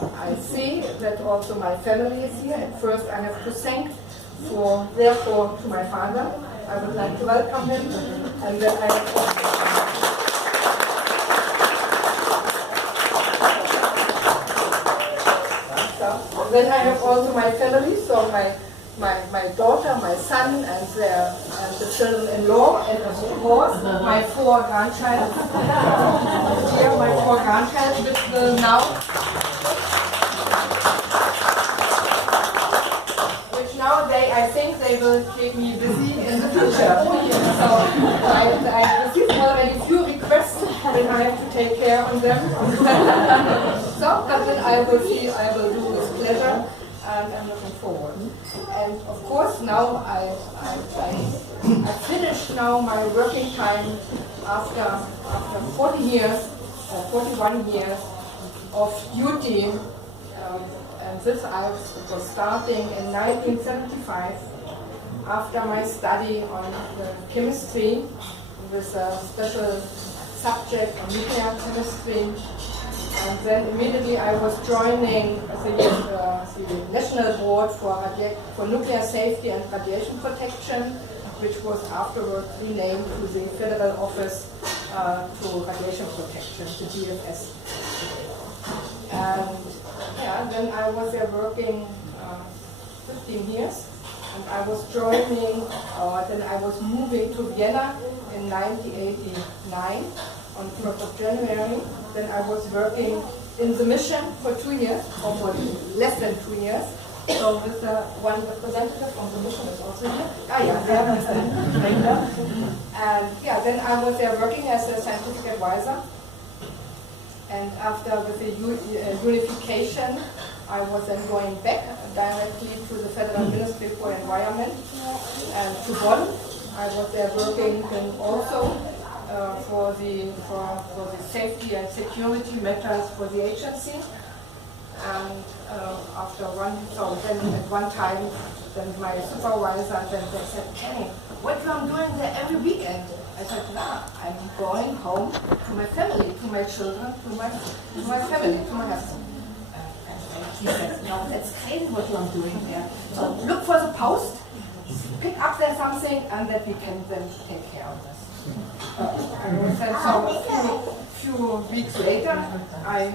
I see that also my family is here. At first I have to thank therefore to my father. I would like to welcome him. And then I have also my family, so my daughter, my son, and the children-in-law, and of course my 4 grandchildren. Here, my 4 grandchildren, which will now, I think they will keep me busy in the future. So I received already a few requests, and I have to take care of them. So, but then I will do with pleasure. And I'm looking forward. And of course, now I finished now my working time after 40 years, 41 years of duty. And this I was starting in 1975 after my study on the chemistry with a special subject on nuclear chemistry. And then immediately I was joining the National Board for Nuclear Safety and Radiation Protection, which was afterwards renamed to the Federal Office to Radiation Protection, the DFS. And then I was there working 15 years, and I was then I was moving to Vienna in 1989 on 1st of January. Then I was working in the mission for 2 years, or for less than 2 years. So with one representative from the mission is also here. There is the trainer. And then I was there working as a scientific advisor. And after with the unification, I was then going back directly to the Federal Ministry for Environment and to Bonn. I was there working also for the safety and security matters for the agency. And then at one time, then my supervisor then they said, "Karin, what I'm doing there every weekend?" I said, I'm going home to my family, to my children, to my family, to my husband. And he said, "No, that's crazy what you're doing there. So look for the post, pick up there something, and that we can then take care of this." So a few weeks later, I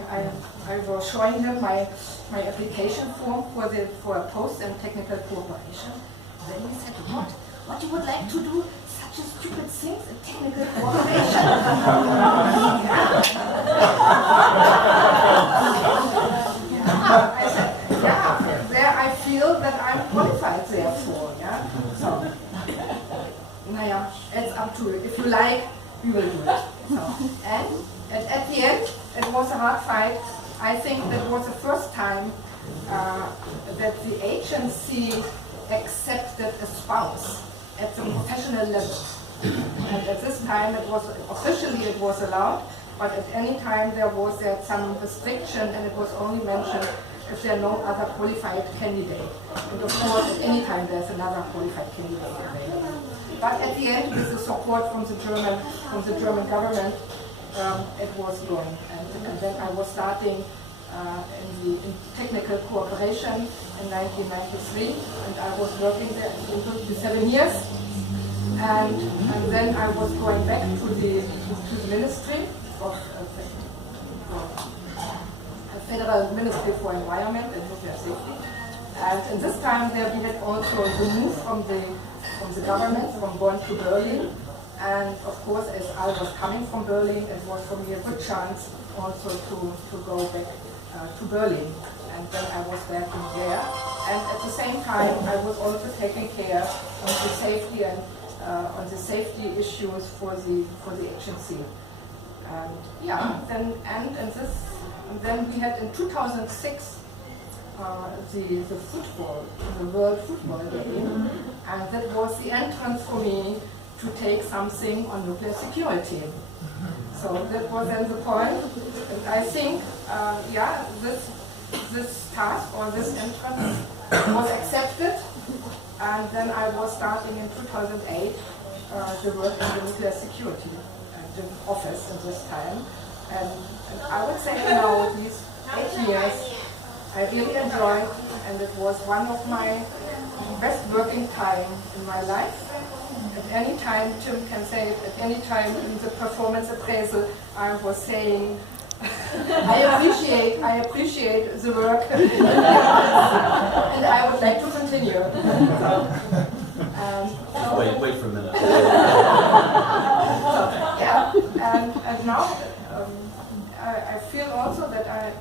was showing him my application form for a post and technical cooperation. Then he said, "What you would like to do? Such a stupid thing, a technical cooperation." I said, there I feel that I'm qualified therefore. So, it's up to you. If you like, we will do it. So, and at the end, it was a hard fight. I think that was the first time that the agency accepted a spouse at the professional level. And at this time, it was allowed, but at any time there was some restriction, and it was only mentioned if there are no other qualified candidate. And of course, at any time there's another qualified candidate available. But at the end, with the support from the German government, it was going. And then I was starting in technical cooperation in 1993, and I was working there for 7 years. And then I was going back to the Ministry of Federal Ministry for Environment and Nuclear Safety. And in this time there we had also the move from the government from Bonn to Berlin. And of course, as I was coming from Berlin, it was for me a good chance also to go back to Berlin. And then I was working there. And at the same time, I was also taking care of the safety and on the safety issues for the agency. And then we had in 2006 the World Football Game, and that was the entrance for me to take something on nuclear security. So that was then the point, and I think this task or this entrance was accepted. And then I was starting in 2008 the work in the nuclear security office at this time. And I would say now these 8 years I really enjoyed, and it was one of my best working time in my life. At any time, Tim can say it, at any time in the performance appraisal, I was saying, I appreciate the work, and I would like to continue. Wait for a minute. And now I feel also that I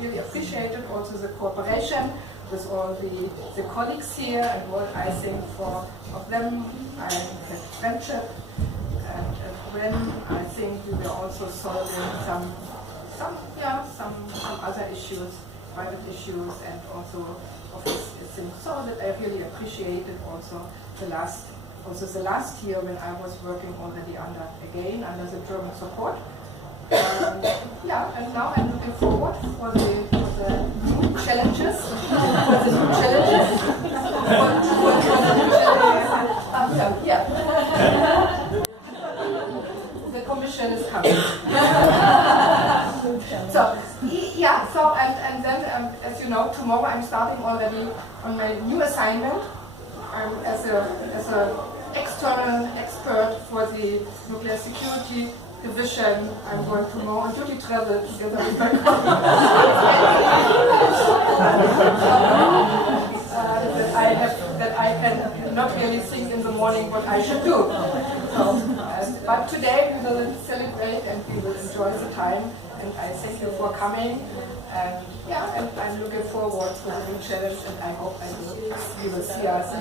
really appreciated also the cooperation with all the colleagues here, and what I think for of them I had friendship, and when I think we were also solving some other issues, private issues, and also office things. So that I really appreciated also the last year when I was working already under the German support. And now I'm looking forward for the new challenges. The commission is coming. And then as you know, tomorrow I'm starting already on my new assignment as a external expert for the nuclear security division. I'm going tomorrow on duty travel together with my colleagues. that I can not really think in the morning what I should do. But today we will celebrate and we will enjoy the time. And I thank you for coming. And I'm looking forward to the new challenge. And I hope you will see us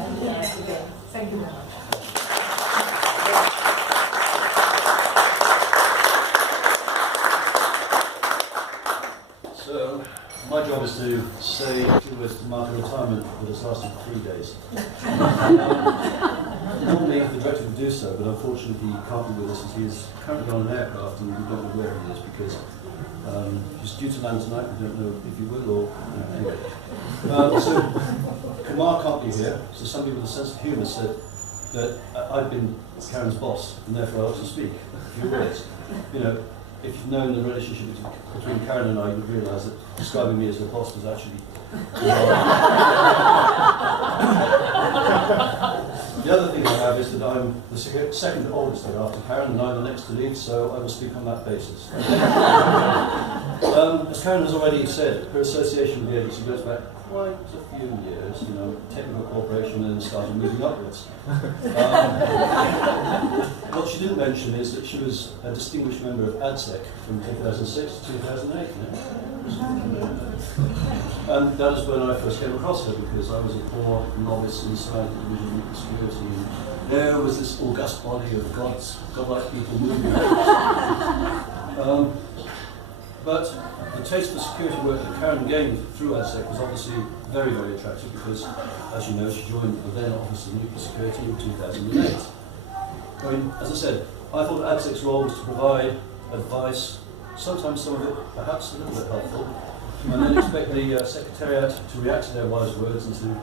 again. Thank you very much. So, my job is to say a few words to mark a retirement that has lasted 3 days. Normally the director would do so, but unfortunately he can't be with us as he is currently on an aircraft and we don't know where he is because he's due to land tonight. We don't know if he will or anyway. So Kamar can't be here, so somebody with a sense of humour said that I've been Karin's boss and therefore I ought to speak a few words. You know, if you've known the relationship between Karin and I, you would realise that describing me as her boss was actually The other thing I have is that I'm the second oldest here after Karin, and I'm the next to leave, so I will speak on that basis. As Karin has already said, her association with the agency goes back quite a few years, you know, technical cooperation, and then started moving upwards. What she didn't mention is that she was a distinguished member of ADSEC from 2006 to 2008. And that is when I first came across her, because I was a poor novice inside the division of nuclear security, and there was this august body of godlike people moving. But the taste for security work that Karin gained through ADSEC was obviously very, very attractive because, as you know, she joined the then Office of Nuclear Security in 2008. I mean, as I said, I thought ADSEC's role was to provide advice, sometimes some of it perhaps a little bit helpful, and then expect the Secretariat to react to their wise words and to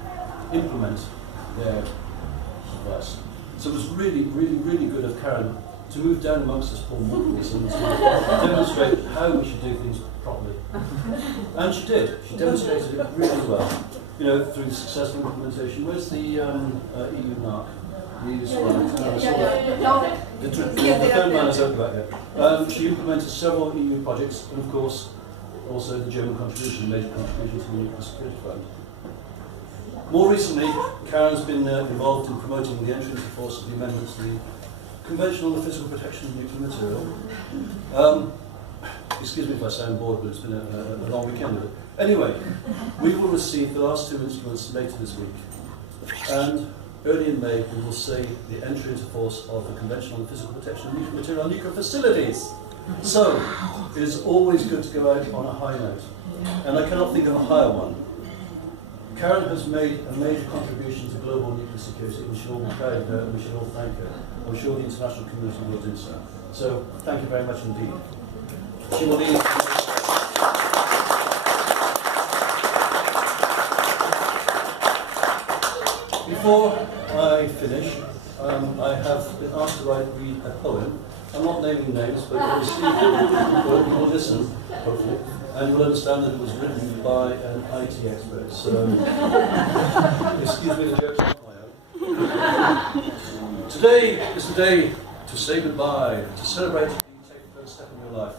implement their advice. So it was really, really, really good of Karin to move down amongst us poor mortals and to demonstrate how we should do things properly. And she did. She demonstrated it really well. You know, through the successful implementation. Where's the EU NARC? The third man is over back there. She implemented several EU projects, and of course, also the German contribution, major contribution to the Nuclear Security Fund. More recently, Karin's been involved in promoting the entry into force of the amendments to the Convention on the Physical Protection of Nuclear Material. Excuse me if I sound bored, but it's been a long weekend of it. Anyway, we will receive the last two instruments later this week. And early in May, we will see the entry into force of the Convention on the Physical Protection of Nuclear Material and Nuclear Facilities. So, it is always good to go out on a high note. And I cannot think of a higher one. Karin has made a major contribution to global nuclear security, and we should all be proud of her, and we should all thank her. I'm sure the international community will do so. So, thank you very much indeed. She will lead. Before I finish, I have been asked to read a poem. I'm not naming names, but you will listen, hopefully. and you'll understand that it was written by an IT expert. So, excuse me, the joke's not my own. Today is the day to say goodbye, to celebrate you take the first step in your life.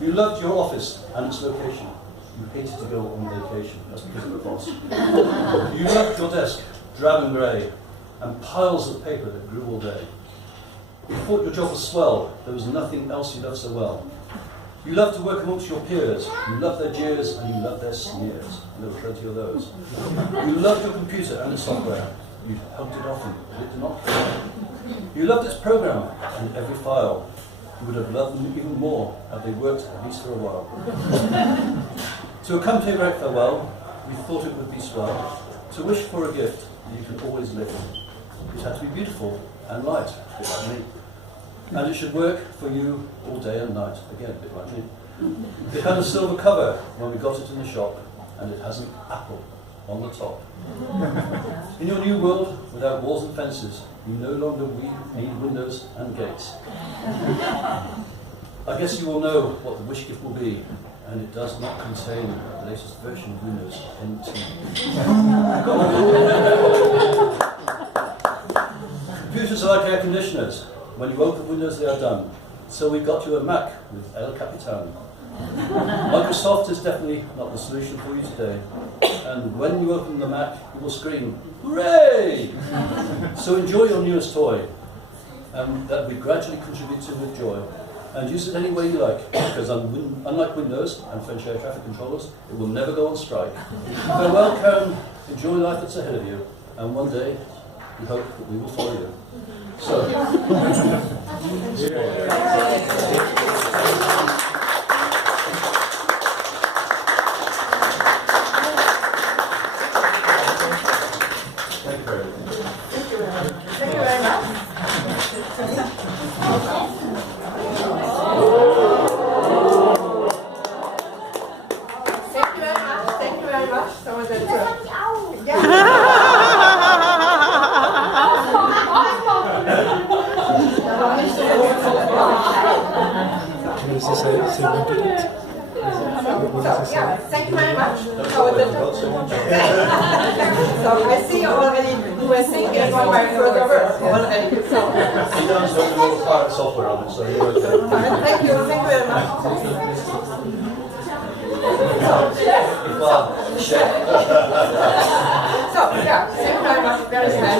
You loved your office and its location. You hated to go on vacation. That's because of the boss. You loved your desk, drab and grey, and piles of paper that grew all day. You thought your job was swell. There was nothing else you loved so well. You loved to work amongst your peers. You loved their jeers and you loved their sneers. And there were plenty of those. You loved your computer and its software. You hugged it often, but it did not fail. You loved its program and every file. You would have loved them even more had they worked at least for a while. To accompany a great farewell, we thought it would be swell to wish for a gift that you can always lift. It had to be beautiful and light, a bit like me. And it should work for you all day and night, again, a bit like me. It had a silver cover when we got it in the shop, and it has an apple on the top. In your new world, without walls and fences, you no longer need windows and gates. I guess you all know what the wish gift will be, and it does not contain the latest version of Windows NT. Computers are like air conditioners. When you open Windows, they are done. So we got you a Mac with El Capitan. Microsoft is definitely not the solution for you today. And when you open the Mac, you will scream, hooray! So enjoy your newest toy, that we gradually contribute to with joy. And use it any way you like, because unlike Windows and French air traffic controllers, it will never go on strike. Farewell, Karin. Enjoy life that's ahead of you, and one day, we hope that we will follow you. So, thank you very much. Thank you very much. Thank you very much. So that's thank you very much. So I see already you were thinking about my further work already. So He does have a lot of pirate software on it, so you're okay. thank you very much. So yeah, thank you very much. Very nice.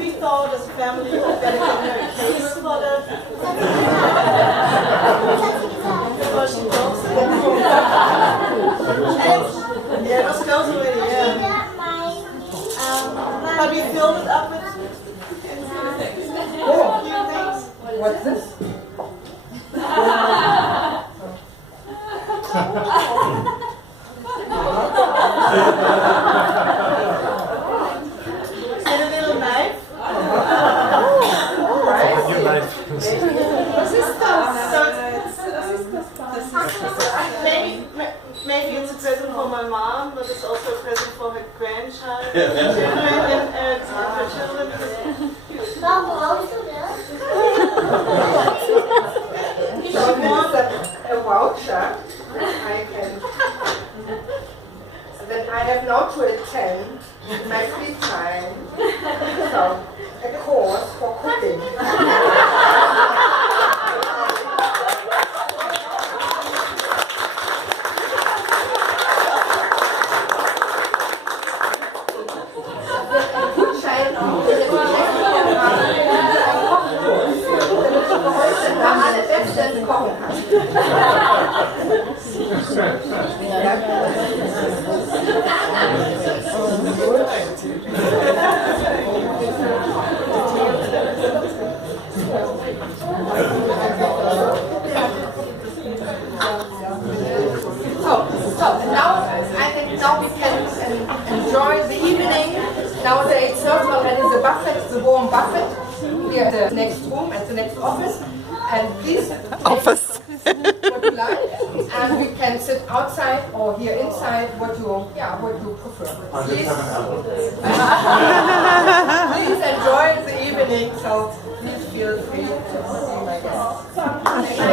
We thought as a family that it was very case for the yeah, it was close already, yeah. But we filled it up with things. What's this? And a little knife. Maybe it's a present for my mom, but it's also a present for her grandchild, children, and her children. So this is a voucher that I have now to attend in my free time. So a course for cooking. Now we can enjoy the evening. Now the 8:30 already, the buffet, the warm buffet. We are at the next room, at the next office. And please Office. what you like, and we can sit outside or here inside. What you prefer. Please enjoy the evening. So please feel free to be my guest.